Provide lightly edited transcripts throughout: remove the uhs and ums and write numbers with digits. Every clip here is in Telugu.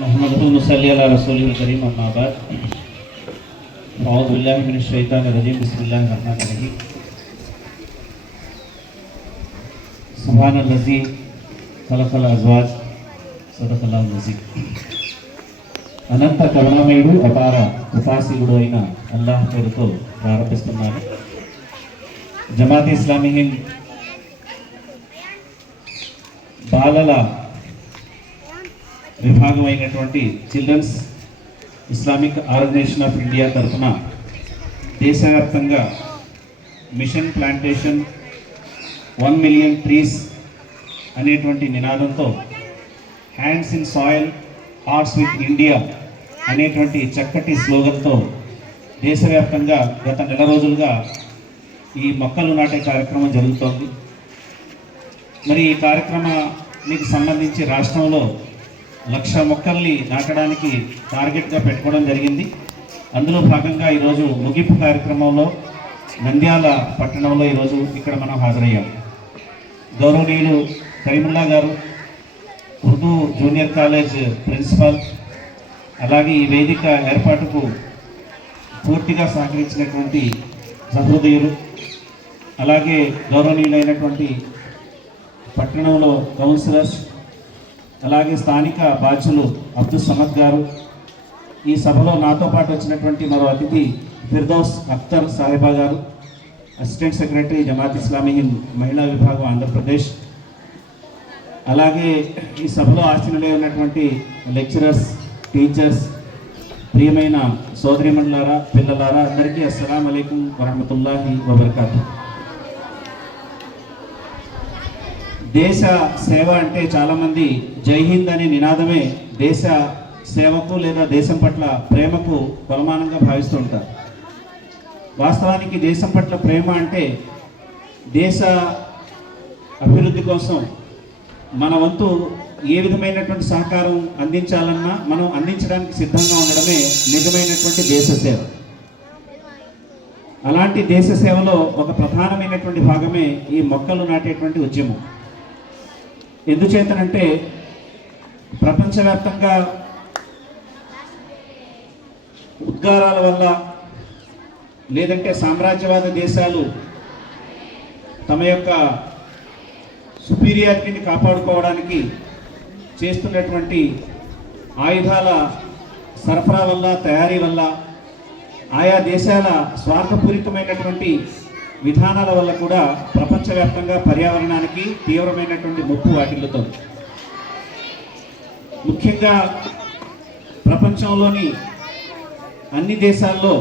नहमदुहु मुसल्ली अला रसूलिल करीम अम्मा बाद अऊज़ु बिल्लाहि मिनश शैतानिर रजीम बिस्मिल्लाहिर रहमानिर रहीम सुब्हानल्लज़ी खलक़ल अज़वाज सदक़ल्लाहुल अज़ीम అనంత కరుణామయుడు అపార కృపాశీలుడు అయిన అల్లాహ్ పేరుతో ప్రారంభిస్తున్నాను. జమాత్ ఇస్లామీ హింద్ బాలల విభాగం అయినటువంటి children's Islamic organisation of India తరఫున దేశవ్యాప్తంగా మిషన్ ప్లాంటేషన్ 1 మిలియన్ ట్రీస్ అనేటువంటి నినాదంతో hands in soil hearts with India అనేటువంటి చక్కటి స్లోగన్తో దేశవ్యాప్తంగా గత నెల రోజులుగా ఈ మొక్కలు నాటే కార్యక్రమం జరుగుతోంది. మరి ఈ కార్యక్రమానికి సంబంధించి రాష్ట్రంలో 1,00,000 మొక్కల్ని నాటడానికి టార్గెట్గా పెట్టుకోవడం జరిగింది. అందులో భాగంగా ఈరోజు ముగింపు కార్యక్రమంలో నంద్యాల పట్టణంలో ఈరోజు ఇక్కడ మనం హాజరయ్యాం. గౌరవనీయులు కరీముల్లా గారు, ఉర్దూ జూనియర్ కాలేజ్ ప్రిన్సిపాల్, అలాగే ఈ వేదిక ఏర్పాటుకు పూర్తిగా సహకరించినటువంటి సహృదయులు, అలాగే గౌరవనీయులైనటువంటి పట్టణంలో కౌన్సిలర్స్, అలాగే స్థానిక బాధ్యులు అబ్దుల్ సమద్ గారు, ఈ సభలో నాతో పాటు వచ్చినటువంటి మరో అతిథి ఫిర్దౌస్ అఖ్తర్ సాహిబా గారు, అసిస్టెంట్ సెక్రటరీ జమాత్ ఇస్లామీ హింద్ మహిళా విభాగం ఆంధ్రప్రదేశ్, అలాగే ఈ సభలో ఆశీనులై ఉన్నటువంటి లెక్చరర్స్, టీచర్స్, ప్రియమైన సోదరిమణులారా, పిల్లలారా, అందరికీ అస్సలాము అలైకుం వరహమతుల్లాహి వబర్కాతు. దేశ సేవ అంటే చాలామంది జై హింద్ అనే నినాదమే దేశ సేవకు లేదా దేశం పట్ల ప్రేమకు కొలమానంగా భావిస్తూ ఉంటారు. వాస్తవానికి దేశం పట్ల ప్రేమ అంటే దేశ అభివృద్ధి కోసం మన వంతు ఏ విధమైనటువంటి సహకారం అందించాలన్నా మనం అందించడానికి సిద్ధంగా ఉండడమే నిజమైనటువంటి దేశ సేవ. అలాంటి దేశ సేవలో ఒక ప్రధానమైనటువంటి భాగమే ఈ మొక్కలు నాటేటువంటి ఉద్యమం. ఎందుచేతనంటే ప్రపంచవ్యాప్తంగా ఉద్గారాల వల్ల లేదంటే సామ్రాజ్యవాద దేశాలు తమ యొక్క సుపీరియారిటీని కాపాడుకోవడానికి చేస్తున్నటువంటి ఆయుధాల సరఫరా వల్ల, తయారీ వల్ల, ఆయా దేశాల స్వార్థపూరితమైనటువంటి విధానాల వల్ల కూడా ప్రపంచవ్యాప్తంగా పర్యావరణానికి తీవ్రమైనటువంటి ముప్పు వాటిల్లుతోంది. ముఖ్యంగా ప్రపంచంలోని అన్ని దేశాల్లో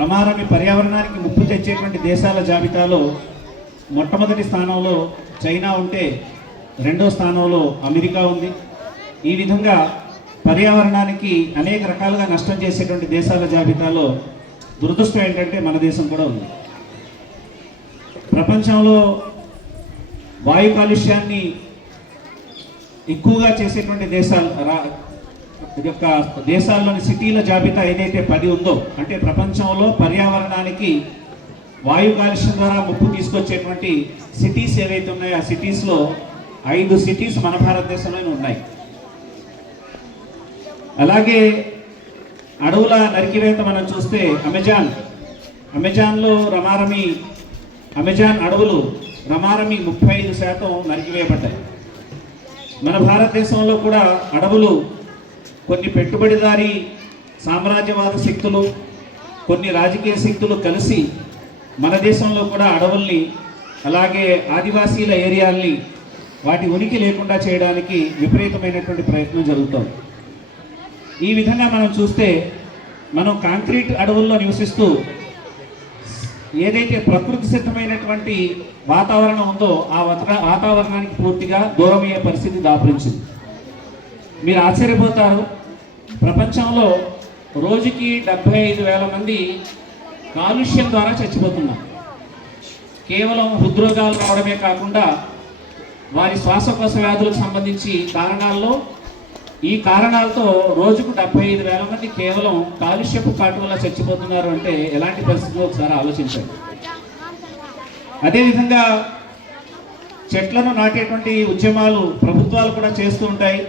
రమారమి పర్యావరణానికి ముప్పు తెచ్చేటువంటి దేశాల జాబితాలో మొట్టమొదటి స్థానంలో చైనా ఉంటే రెండో స్థానంలో అమెరికా ఉంది. ఈ విధంగా పర్యావరణానికి అనేక రకాలుగా నష్టం చేసేటువంటి దేశాల జాబితాలో దురదృష్టం ఏంటంటే మన దేశం కూడా ఉంది. ప్రపంచంలో వాయు కాలుష్యాన్ని ఎక్కువగా చేసేటువంటి దేశాల్లోని సిటీల జాబితా ఏదైతే 10 ఉందో, అంటే ప్రపంచంలో పర్యావరణానికి వాయు కాలుష్యం ద్వారా ముప్పు తీసుకొచ్చేటువంటి సిటీస్ ఏవైతే ఉన్నాయో ఆ సిటీస్లో 5 సిటీస్ మన భారతదేశంలోనే ఉన్నాయి. అలాగే అడవుల నరికివేత మనం చూస్తే అమెజాన్లో అమెజాన్ అడవులు రమారమి 35% నరికివేయబడ్డాయి. మన భారతదేశంలో కూడా అడవులు కొన్ని పెట్టుబడిదారీ సామ్రాజ్యవాద శక్తులు, కొన్ని రాజకీయ శక్తులు కలిసి మన దేశంలో కూడా అడవుల్ని, అలాగే ఆదివాసీల ఏరియాల్ని వాటి ఉనికి లేకుండా చేయడానికి విపరీతమైనటువంటి ప్రయత్నం జరుగుతుంది. ఈ విధంగా మనం చూస్తే మనం కాంక్రీట్ అడవుల్లో నివసిస్తూ ఏదైతే ప్రకృతి సిద్ధమైనటువంటి వాతావరణం ఉందో ఆ వాతావరణానికి పూర్తిగా దూరమయ్యే పరిస్థితి దాపురించింది. మీరు ఆశ్చర్యపోతారు, ప్రపంచంలో రోజుకి 75,000 మంది కాలుష్యం ద్వారా చచ్చిపోతున్నారు. కేవలం హృద్రోగాలు రావడమే కాకుండా వారి శ్వాసకోశ వ్యాధులకు సంబంధించి ఈ కారణాలతో రోజుకు 75,000 మంది కేవలం కాలుష్యపు కాటు వల్ల చచ్చిపోతున్నారు అంటే ఎలాంటి పరిస్థితుల్లో ఒకసారి ఆలోచించండి. అదేవిధంగా చెట్లను నాటేటువంటి ఉద్యమాలు ప్రభుత్వాలు కూడా చేస్తూ ఉంటాయి.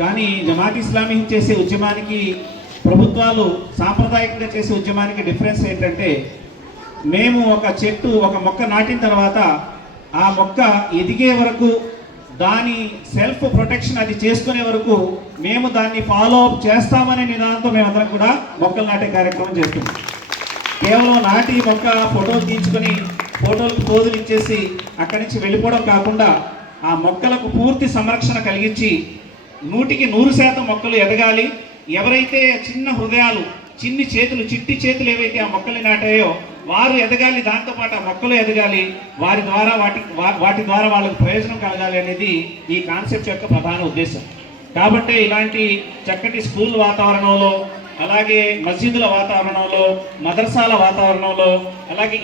కానీ జమాత్ ఇస్లామీ చేసే ఉద్యమానికి, ప్రభుత్వాలు సాంప్రదాయకంగా చేసే ఉద్యమానికి డిఫరెన్స్ ఏంటంటే, మేము ఒక మొక్క నాటిన తర్వాత ఆ మొక్క ఎదిగే వరకు, దాని సెల్ఫ్ ప్రొటెక్షన్ అది చేసుకునే వరకు మేము దాన్ని ఫాలో అప్ చేస్తామనే నిదానంతో మేమందరం కూడా మొక్కలు నాటే కార్యక్రమం చేస్తున్నాం. కేవలం నాటి మొక్క ఫోటోలు తీయించుకొని ఫోటోలకు పోజులు ఇచ్చేసి అక్కడి నుంచి వెళ్ళిపోవడం కాకుండా, ఆ మొక్కలకు పూర్తి సంరక్షణ కలిగించి 100% మొక్కలు ఎదగాలి. ఎవరైతే చిన్న హృదయాలు, చిట్టి చేతులు ఏవైతే ఆ మొక్కల్ని నాటాయో వారు ఎదగాలి, దాంతోపాటు ఆ మొక్కలు ఎదగాలి, వాటి ద్వారా వాళ్ళకి ప్రయోజనం కలగాలి అనేది ఈ కాన్సెప్ట్ యొక్క ప్రధాన ఉద్దేశం. కాబట్టి ఇలాంటి చక్కటి స్కూల్ వాతావరణంలో, అలాగే మస్జిదుల వాతావరణంలో, మదర్సాల వాతావరణంలో, అలాగే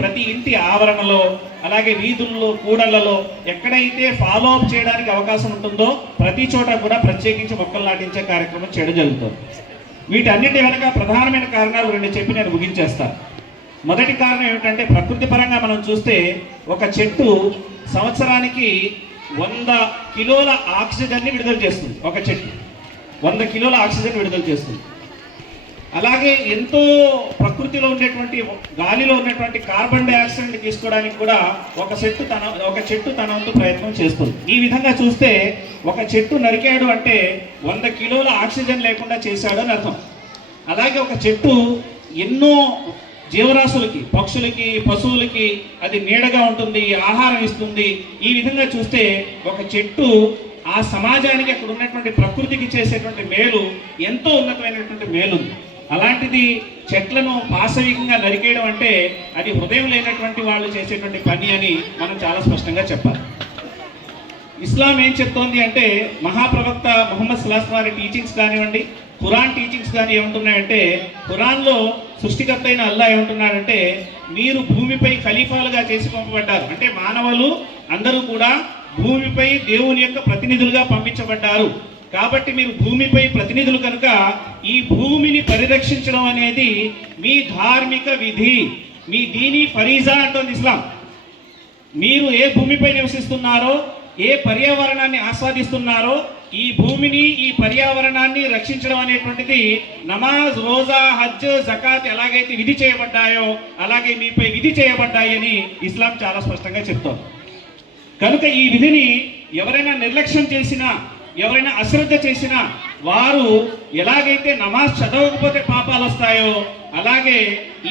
ప్రతి ఇంటి ఆవరణలో, అలాగే వీధుల్లో, కూడళ్లలో ఎక్కడైతే ఫాలో అప్ చేయడానికి అవకాశం ఉంటుందో ప్రతి చోట కూడా ప్రత్యేకించి మొక్కలు నాటించే కార్యక్రమం చేయడం జరుగుతుంది. వీటన్నిటి వెనక ప్రధానమైన కారణాలు 2 చెప్పి నేను ముగించేస్తాను. మొదటి కారణం ఏమిటంటే, ప్రకృతి పరంగా మనం చూస్తే ఒక చెట్టు సంవత్సరానికి 100 కిలోల ఆక్సిజన్ని విడుదల చేస్తుంది. ఒక చెట్టు 100 కిలోల ఆక్సిజన్ విడుదల చేస్తుంది. అలాగే ఎంతో ప్రకృతిలో ఉండేటువంటి, గాలిలో ఉన్నటువంటి కార్బన్ డైఆక్సైడ్ని తీసుకోవడానికి కూడా ఒక చెట్టు తన వంతు ప్రయత్నం చేస్తుంది. ఈ విధంగా చూస్తే ఒక చెట్టు నరికాడు అంటే 100 కిలోల ఆక్సిజన్ లేకుండా చేశాడు అని అర్థం. అలాగే ఒక చెట్టు ఎన్నో జీవరాశులకి, పక్షులకి, పశువులకి అది నీడగా ఉంటుంది, ఆహారం ఇస్తుంది. ఈ విధంగా చూస్తే ఒక చెట్టు ఆ సమాజానికి, అక్కడ ఉన్నటువంటి ప్రకృతికి చేసేటువంటి మేలు ఎంతో ఉన్నతమైనటువంటి మేలు. అలాంటిది చెట్లను పాశవికంగా నరికేయడం అంటే అది హృదయం లేనటువంటి వాళ్ళు చేసేటువంటి పని అని మనం చాలా స్పష్టంగా చెప్పాలి. ఇస్లాం ఏం చెప్తోంది అంటే, మహాప్రవక్త ముహమ్మద్ సల్లల్లాహు అలైహి వసల్లం టీచింగ్స్ కానివ్వండి, ఖురాన్ టీచింగ్స్ కానీ ఏమంటున్నాయంటే, ఖురాన్లో సృష్టికర్త అయిన అల్లా ఏమంటున్నాడంటే, మీరు భూమిపై ఖలీఫాలుగా చేసి పంపబడ్డారు. అంటే మానవులు అందరూ కూడా భూమిపై దేవుని యొక్క ప్రతినిధులుగా పంపించబడ్డారు. కాబట్టి మీరు భూమిపై ప్రతినిధులు కనుక ఈ భూమిని పరిరక్షించడం అనేది మీ ధార్మిక విధి, మీ దీని ఫరీజా అంటుంది ఇస్లాం. మీరు ఏ భూమిపై నివసిస్తున్నారో, ఏ పర్యావరణాన్ని ఆస్వాదిస్తున్నారో, ఈ భూమిని, ఈ పర్యావరణాన్ని రక్షించడం అనేటువంటిది నమాజ్, రోజా, హజ్, జకాత్ ఎలాగైతే విధి చేయబడ్డాయో అలాగే మీపై విధి చేయబడ్డాయి అని ఇస్లాం చాలా స్పష్టంగా చెప్తోంది. కనుక ఈ విధిని ఎవరైనా నిర్లక్ష్యం చేసినా, ఎవరైనా అశ్రద్ధ చేసినా, వారు ఎలాగైతే నమాజ్ చదవకపోతే పాపాలు వస్తాయో అలాగే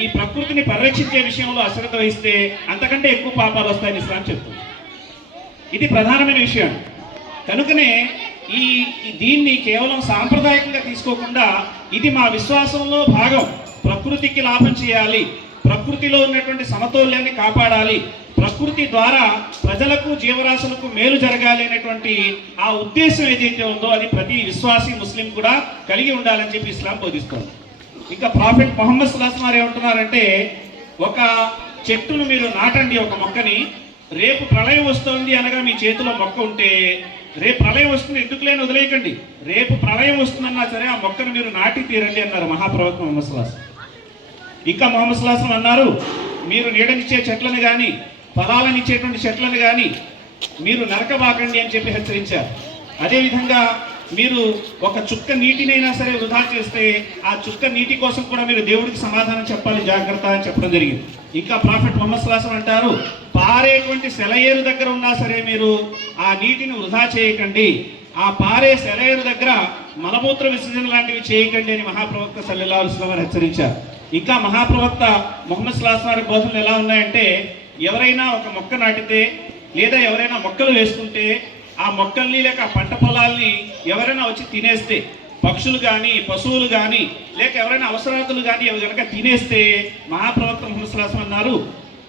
ఈ ప్రకృతిని పరిరక్షించే విషయంలో అశ్రద్ధ వహిస్తే అంతకంటే ఎక్కువ పాపాలు వస్తాయని ఇస్లాం చెప్తుంది. ఇది ప్రధానమైన విషయం. కనుకనే దీన్ని కేవలం సాంప్రదాయకంగా తీసుకోకుండా ఇది మా విశ్వాసంలో భాగం. ప్రకృతికి లాభం చేయాలి, ప్రకృతిలో ఉన్నటువంటి సమతౌల్యాన్ని కాపాడాలి, ప్రకృతి ద్వారా ప్రజలకు, జీవరాశులకు మేలు జరగాలి అనేటువంటి ఆ ఉద్దేశం ఏదైతే ఉందో అది ప్రతి విశ్వాసీ ముస్లిం కూడా కలిగి ఉండాలని చెప్పి ఇస్లాం బోధిస్తుంది. ఇంకా ప్రాఫెట్ ముహమ్మద్ సల్లల్లాహు అలైహి వసల్లం ఏమంటున్నారంటే, ఒక చెట్టును మీరు నాటండి, ఒక మొక్కని. రేపు ప్రళయం వస్తుంది అనగా మీ చేతిలో మొక్క ఉంటే, రేపు ప్రళయం వస్తుంది ఎందుకు లేని వదిలేయకండి, రేపు ప్రళయం వస్తుందన్నా సరే ఆ మొక్కను మీరు నాటి తీరండి అన్నారు మహాప్రవక్త ముహమ్మద్ సల్లల్లాహు అలైహి వసల్లం. ఇంకా ముహమ్మద్ సల్లల్లాహు అలైహి వసల్లం అన్నారు, మీరు నీడనిచ్చే చెట్లను కానీ, ఫలాలను ఇచ్చేటువంటి చెట్లను కానీ మీరు నరకబాకండి అని చెప్పి హెచ్చరించారు. అదేవిధంగా మీరు ఒక చుక్క నీటినైనా సరే వృధా చేస్తే ఆ చుక్క నీటి కోసం కూడా మీరు దేవుడికి సమాధానం చెప్పాలి, జాగ్రత్త అని చెప్పడం జరిగింది. ఇంకా ప్రాఫెట్ ముహమ్మద్ సల్లల్లాహు అలైహి వసల్లం అంటారు, పారేటువంటి సెలయేరు దగ్గర ఉన్నా సరే మీరు ఆ నీటిని వృధా చేయకండి, ఆ పారే సెలయేరు దగ్గర మలమూత్ర విసర్జన లాంటివి చేయకండి అని మహాప్రవక్త సల్లల్లాహు అలైహి వసల్లం హెచ్చరించారు. ఇంకా మహాప్రవక్త ముహమ్మద్ సల్లల్లాహు అలైహి వసల్లం బోధనలు ఎలా ఉన్నాయంటే, ఎవరైనా ఒక మొక్క నాటితే లేదా ఎవరైనా మొక్కలు వేసుకుంటే ఆ మొక్కల్ని లేక పంట పొలాల్ని ఎవరైనా వచ్చి తినేస్తే, పక్షులు కానీ, పశువులు కానీ, లేక ఎవరైనా అవసరార్థులు కానీ అవి కనుక తినేస్తే మహాప్రవక్త ముహమ్మద్ సల్లల్లాహు అలైహి వసల్లం అన్నారు,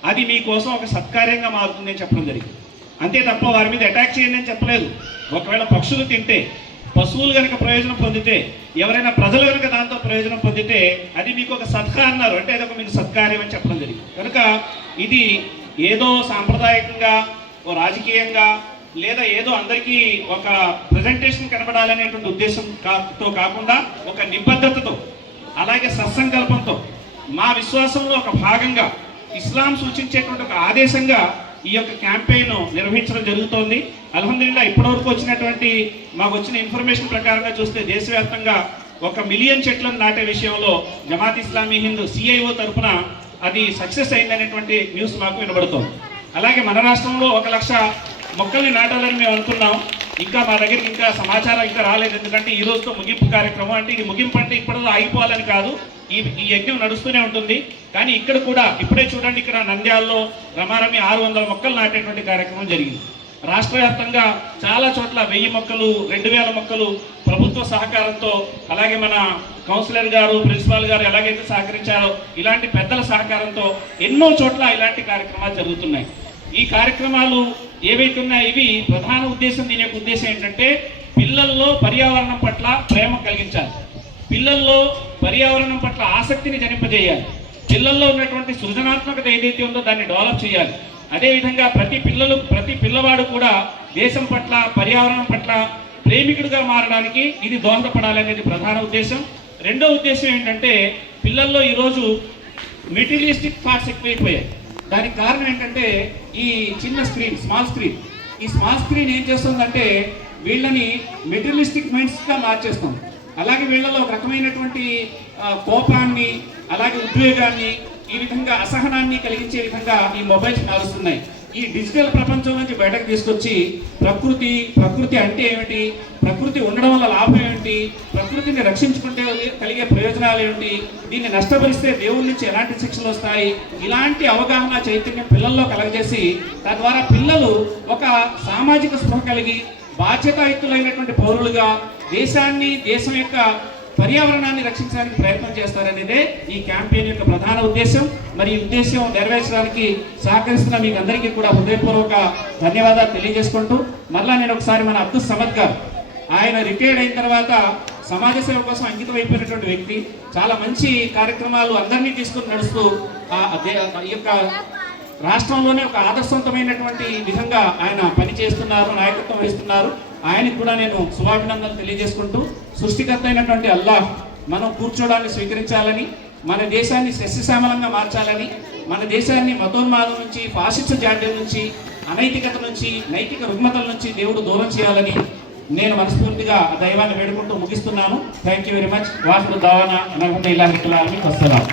అది మీకోసం ఒక సత్కార్యంగా మారుతుంది అని చెప్పడం జరిగింది. అంతే తప్ప వారి మీద అటాక్ చేయండి అని చెప్పలేదు. ఒకవేళ పక్షులు తింటే, పశువులు కనుక ప్రయోజనం పొందితే, ఎవరైనా ప్రజలు కనుక దాంతో ప్రయోజనం పొందితే అది మీకు ఒక సత్కారం అన్నారు, అంటే అది ఒక మీకు సత్కార్యం అని చెప్పడం జరిగింది. కనుక ఇది ఏదో సాంప్రదాయకంగా, ఓ రాజకీయంగా, లేదా ఏదో అందరికీ ఒక ప్రజెంటేషన్ కనబడాలనేటువంటి ఉద్దేశంతో కాకుండా ఒక నిబద్ధతతో, అలాగే సత్సంకల్పంతో, మా విశ్వాసంలో ఒక భాగంగా, ఇస్లాం సూచించేటువంటి ఒక ఆదేశంగా ఈ యొక్క క్యాంపెయిన్ నిర్వహించడం జరుగుతోంది. అల్హమ్దులిల్లాహ్ ఇప్పటివరకు వచ్చినటువంటి మాకు వచ్చిన ఇన్ఫర్మేషన్ ప్రకారంగా చూస్తే దేశవ్యాప్తంగా 1 మిలియన్ చెట్లను నాటే విషయంలో జమాత్ ఇస్లామీ హింద్ CIO తరఫున అది సక్సెస్ అయిందనేటువంటి న్యూస్ మాకు వినబడుతోంది. అలాగే మన రాష్ట్రంలో 1 లక్ష మొక్కల్ని నాటాలని మేము అనుకున్నాం. ఇంకా మా దగ్గరికి ఇంకా సమాచారం ఇంకా రాలేదు. ఎందుకంటే ఈ రోజుతో ముగింపు కార్యక్రమం, అంటే ఇది ముగింపు అంటే ఇప్పటితో ఆగిపోవాలని కాదు, ఈ యజ్ఞం నడుస్తూనే ఉంటుంది. కానీ ఇక్కడ కూడా ఇప్పుడే చూడండి, ఇక్కడ నంద్యాలలో రమారమి 600 మొక్కలు నాటేటువంటి కార్యక్రమం జరిగింది. రాష్ట్ర వ్యాప్తంగా చాలా చోట్ల 1000 మొక్కలు 2000 మొక్కలు ప్రభుత్వ సహకారంతో, అలాగే మన కౌన్సిలర్ గారు ప్రిన్సిపాల్ గారు ఎలాగైతే సహకరించారో ఇలాంటి పెద్దల సహకారంతో ఎన్నో చోట్ల ఇలాంటి కార్యక్రమాలు జరుగుతున్నాయి. ఈ కార్యక్రమాలు ఏవైతే ఉన్నాయో ఇవి ప్రధాన ఉద్దేశం, దీని యొక్క ఉద్దేశం ఏంటంటే పిల్లల్లో పర్యావరణం పట్ల ప్రేమ కలిగించాలి, పిల్లల్లో పర్యావరణం పట్ల ఆసక్తిని జనింపజేయాలి, పిల్లల్లో ఉన్నటువంటి సృజనాత్మకత ఏదైతే ఉందో దాన్ని డెవలప్ చేయాలి. అదేవిధంగా ప్రతి పిల్లవాడు కూడా దేశం పట్ల పర్యావరణం పట్ల ప్రేమికుడిగా మారడానికి ఇది దోహదపడాలనేది ప్రధాన ఉద్దేశం. రెండో ఉద్దేశం ఏంటంటే పిల్లల్లో ఈరోజు మెటీరియలిస్టిక్ థాట్స్ ఎక్కువైపోయాయి. దానికి కారణం ఏంటంటే ఈ చిన్న స్క్రీన్, ఈ స్మాల్ స్క్రీన్ ఏం చేస్తుందంటే వీళ్ళని మెటీరియలిస్టిక్ మైండ్స్గా మార్చేస్తుంది. అలాగే వీళ్ళలో ఒక రకమైనటువంటి కోపాన్ని, అలాగే ఉద్వేగాన్ని, ఈ విధంగా అసహనాన్ని కలిగించే విధంగా ఈ మొబైల్స్ మారుస్తున్నాయి. ఈ డిజిటల్ ప్రపంచం నుంచి బయటకు తీసుకొచ్చి ప్రకృతి అంటే ఏమిటి, ప్రకృతి ఉండడం వల్ల లాభం ఏమిటి, ప్రకృతిని రక్షించుకుంటే కలిగే ప్రయోజనాలు ఏమిటి, దీన్ని నష్టపరిస్తే దేవుడి నుంచి ఎలాంటి శిక్షలు వస్తాయి, ఇలాంటి అవగాహన చైతన్యం పిల్లల్లో కలగజేసి తద్వారా పిల్లలు ఒక సామాజిక స్పృహ కలిగి బాధ్యతాయుతులైనటువంటి పౌరులుగా దేశం యొక్క పర్యావరణాన్ని రక్షించడానికి ప్రయత్నం చేస్తారనేదే ఈ క్యాంపెయిన్ యొక్క ప్రధాన ఉద్దేశం. మరి ఈ ఉద్దేశం నెరవేర్చడానికి సహకరిస్తున్న మీకు అందరికీ కూడా హృదయపూర్వక ధన్యవాదాలు తెలియజేసుకుంటూ, మరలా నేను ఒకసారి మన అబ్దుల్ సమద్ గారు, ఆయన రిటైర్డ్ అయిన తర్వాత సమాజ సేవ కోసం అంకితం అయిపోయినటువంటి వ్యక్తి, చాలా మంచి కార్యక్రమాలు అందరినీ తీసుకుని నడుస్తూ ఈ యొక్క రాష్ట్రంలోనే ఒక ఆదర్శవంతమైనటువంటి విధంగా ఆయన పని చేస్తున్నారు, నాయకత్వం వహిస్తున్నారు. ఆయనకు కూడా నేను శుభాభినందనలు తెలియజేసుకుంటూ, సృష్టికర్త అయినటువంటి అల్లాహ్ మనం కూర్చోడాన్ని స్వీకరించాలని, మన దేశాన్ని సస్యశ్యామలంగా మార్చాలని, మన దేశాన్ని మతోన్మాదం నుంచి, ఫాసిస్ట్ జాడ్యం నుంచి, అనైతికత నుంచి, నైతిక రుగ్మతల నుంచి దేవుడు దూరం చేయాలని నేను మనస్ఫూర్తిగా దైవాన్ని వేడుకుంటూ ముగిస్తున్నాను. Thank you very much. వాహిరు దావానా అల్హమ్దులిల్లాహి రబ్బిల్ ఆలమీన్. వస్సలాం.